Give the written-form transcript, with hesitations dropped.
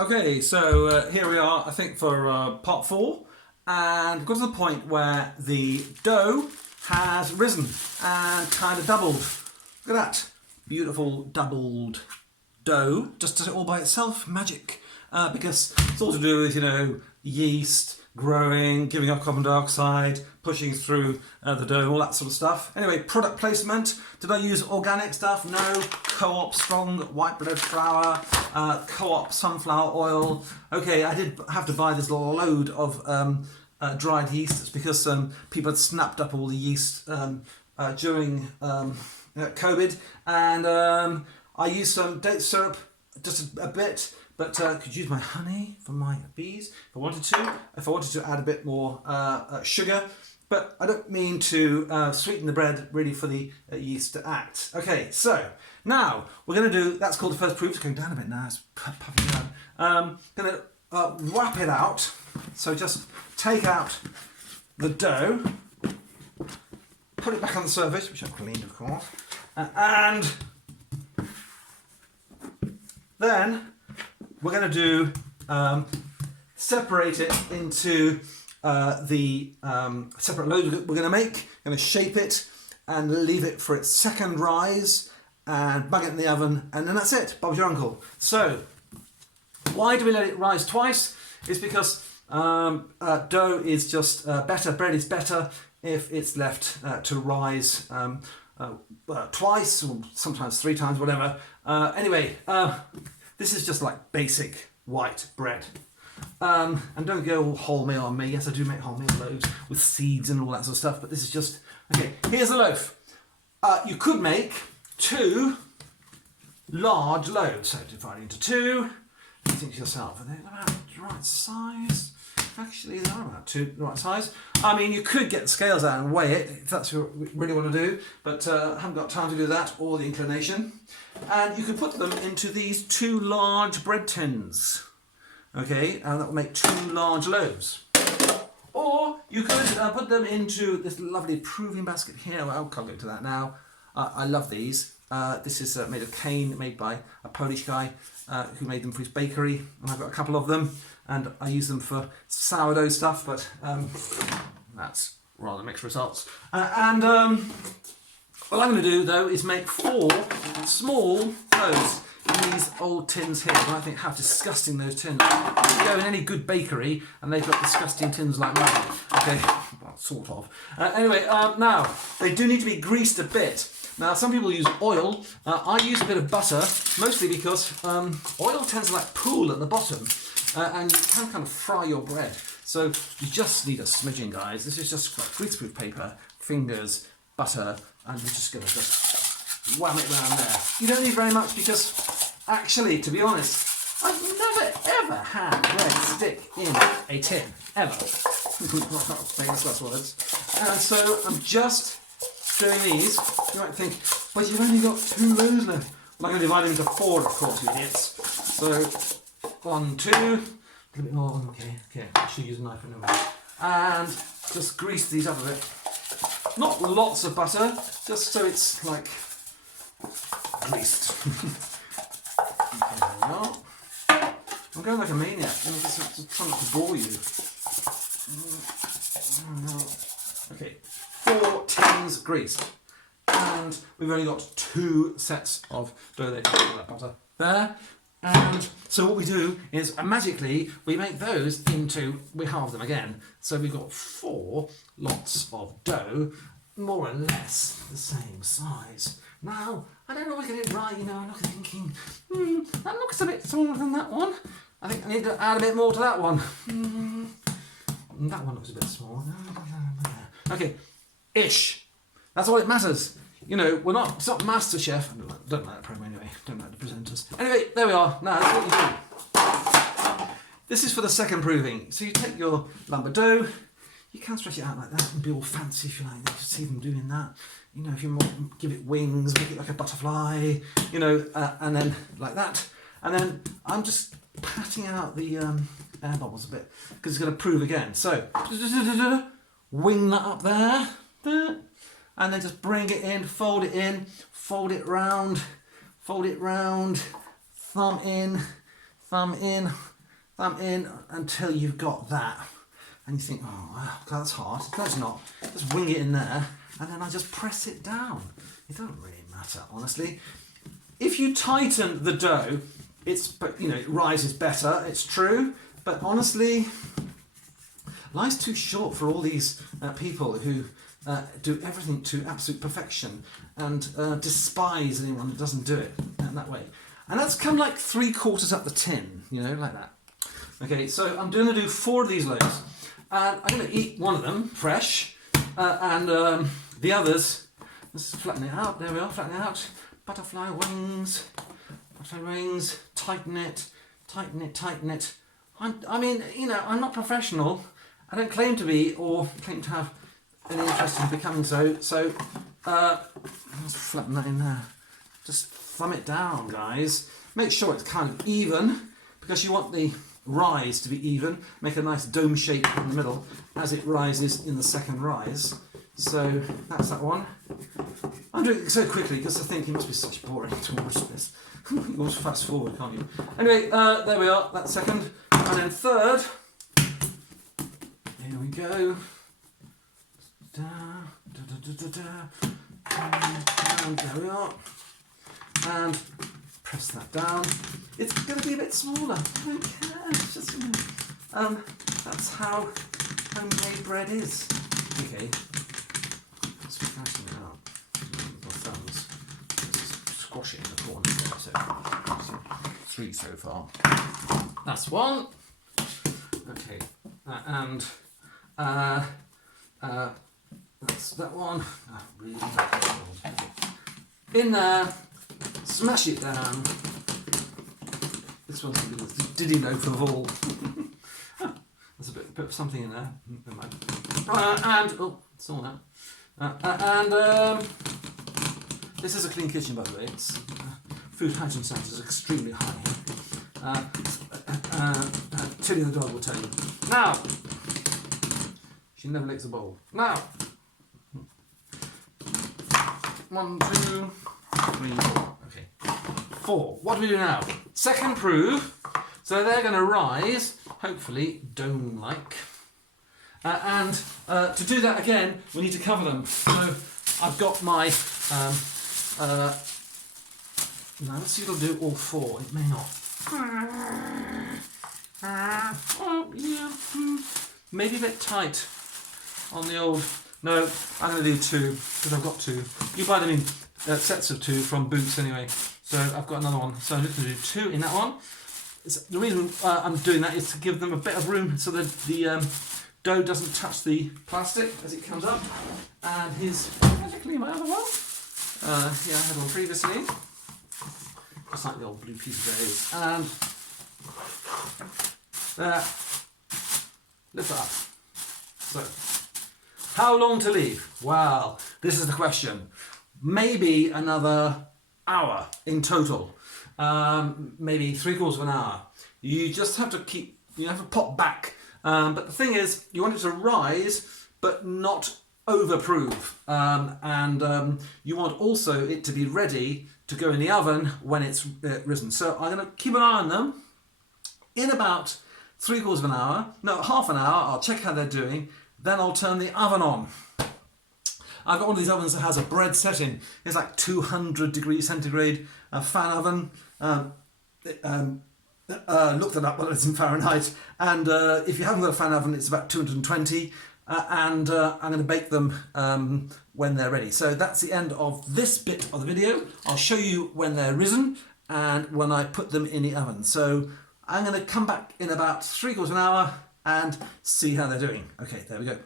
Okay, so here we are, I think, for part 4, and got to the point where the dough has risen and kind of doubled. Look at that beautiful doubled dough. Just does it all by itself, magic. Because it's all to do with, yeast, growing, giving off carbon dioxide, pushing through the dough, all that sort of stuff. Anyway, product placement. Did I use organic stuff? No. Co-op strong white bread flour, Co-op sunflower oil. Okay, I did have to buy this load of dried yeast. It's because people had snapped up all the yeast during COVID, and I used some date syrup, just a bit. But could use my honey for my bees if I wanted to. If I wanted to add a bit more sugar. But I don't mean to sweeten the bread really for the yeast to act. Okay, so now we're going to do, that's called the first proof. It's going down a bit now, it's puffing down. Going to wrap it out. So just take out the dough, put it back on the surface, which I've cleaned of course, and then we're going to do separate it into the separate loads we're going to make. Going to shape it and leave it for its second rise and bung it in the oven, and then that's it. Bob's your uncle. So why do we let it rise twice? It's because dough is just better, bread is better if it's left to rise twice or sometimes 3 times, whatever. Anyway, this is just like basic white bread. And don't go all wholemeal on me. Yes, I do make wholemeal loaves with seeds and all that sort of stuff, but this is just, okay, here's a loaf. You could make 2 large loaves. So divide into 2. You think to yourself, are they about the right size? Actually, they are about the right size. I mean, you could get the scales out and weigh it if that's what you really want to do, but I haven't got time to do that or the inclination. And you could put them into these 2 large bread tins. Okay, and that will make 2 large loaves. Or you could put them into this lovely proving basket here. Well, I'll go to that now. I love these. This is made of cane, made by a Polish guy who made them for his bakery. And I've got a couple of them, and I use them for sourdough stuff, but that's rather mixed results. What I'm going to do, though, is make 4 small loaves in these old tins here. And I think how disgusting those tins are. You go in any good bakery and they've got disgusting tins like mine. Okay, well, sort of. Anyway, now, they do need to be greased a bit. Now, some people use oil. I use a bit of butter, mostly because oil tends to like pool at the bottom. And you can kind of fry your bread. So you just need a smidgen, guys. This is just greaseproof paper, fingers, butter, and we're just going to just wham it around there. You don't need very much because, actually, to be honest, I've never ever had bread stick in a tin, ever. Famous last words. And so I'm just doing these. You might think, but you've only got 2 rows left. Well, I'm going to divide them into 4, of course, you idiots. So 1, 2, a little bit more. Okay, I should use a knife anyway. And just grease these up a bit. Not lots of butter, just so it's like greased. Okay, there we are. I'm going like a maniac. I'm just trying not to bore you. Okay, 4 tins greased. And we've only got 2 sets of dough there. That butter there. And so what we do is magically we make those into, we halve them again. So we've got 4 lots of dough, more or less the same size. Now, I don't always get it right, I'm looking thinking, that looks a bit smaller than that one. I think I need to add a bit more to that one. That one looks a bit small. Okay, ish. That's all it matters. It's not MasterChef. I don't like that program anyway. Don't like the presenters. Anyway, there we are. Now, that's what you do. This is for the second proving. So you take your lump of dough. You can stretch it out like that and be all fancy if you like. You see them doing that. If you want, give it wings, make it like a butterfly. And then like that. And then I'm just patting out the air bubbles a bit because it's going to prove again. So wing that up there. And then just bring it in, fold it round, thumb in, thumb in until you've got that. And you think, oh, wow, that's hard. No, it's not. Just wing it in there, and then I just press it down. It doesn't really matter, honestly. If you tighten the dough, it rises better, it's true, but honestly, life's too short for all these people who do everything to absolute perfection and despise anyone who doesn't do it in that way. And that's come like 3/4 up the tin, like that. Okay, so I'm going to do 4 of these loaves. And I'm going to eat one of them fresh, and the others, let's flatten it out. There we are, flatten it out. Butterfly wings, tighten it. I'm not professional. I don't claim to be or claim to have any interest in becoming so. So let's flatten that in there. Just thumb it down, guys. Make sure it's kind of even, because you want the rise to be even. Make a nice dome shape in the middle as it rises in the second rise. So that's that one. I'm doing it so quickly because I think it must be such boring to watch this. You can always fast forward, can't you? Anyway, there we are, that's second. And then third, here we go. And there we are. And press that down. It's going to be a bit smaller. I don't care. It's just, that's how homemade bread is. Okay. Let's fasten it out. My thumbs. Let's squash it in the corner. So 3 so far. That's one. Okay. That's that one. Oh, really okay. In there. Smash it down. This one's going to be the Diddy loaf of all. There's a bit of something in there. And saw that. This is a clean kitchen, by the way. It's food hygiene standards is extremely high. Tilly the dog will tell you. Now, she never licks a bowl. Now, 1, 2, 3, 4. Okay. 4. What do we do now? Second proof. So they're going to rise, hopefully dome-like. And to do that again, we need to cover them. So I've got my... now let's see if it'll do all 4. It may not. Oh, yeah. Maybe a bit tight on the old... No, I'm going to do 2 because I've got 2. You buy them in sets of 2 from Boots anyway. So I've got another one. So I'm just going to do 2 in that one. The reason I'm doing that is to give them a bit of room so that the dough doesn't touch the plastic as it comes up. And here's technically my other one. Yeah, I had one previously. Just like the old blue piece of days. And there. Lift it up. So, how long to leave? Well, this is the question. Maybe another hour in total. Maybe 3/4 of an hour. You just have to pop back. But the thing is, you want it to rise, but not overproof. You want also it to be ready to go in the oven when it's risen. So I'm going to keep an eye on them. In about 3/4 of an hour, no, half an hour, I'll check how they're doing. Then I'll turn the oven on. I've got one of these ovens that has a bread setting. It's like 200 degrees centigrade, a fan oven. Looked it up, but it's in Fahrenheit. And if you haven't got a fan oven, it's about 220. I'm going to bake them when they're ready. So that's the end of this bit of the video. I'll show you when they're risen and when I put them in the oven. So I'm going to come back in about 3/4 of an hour and see how they're doing. Okay, there we go.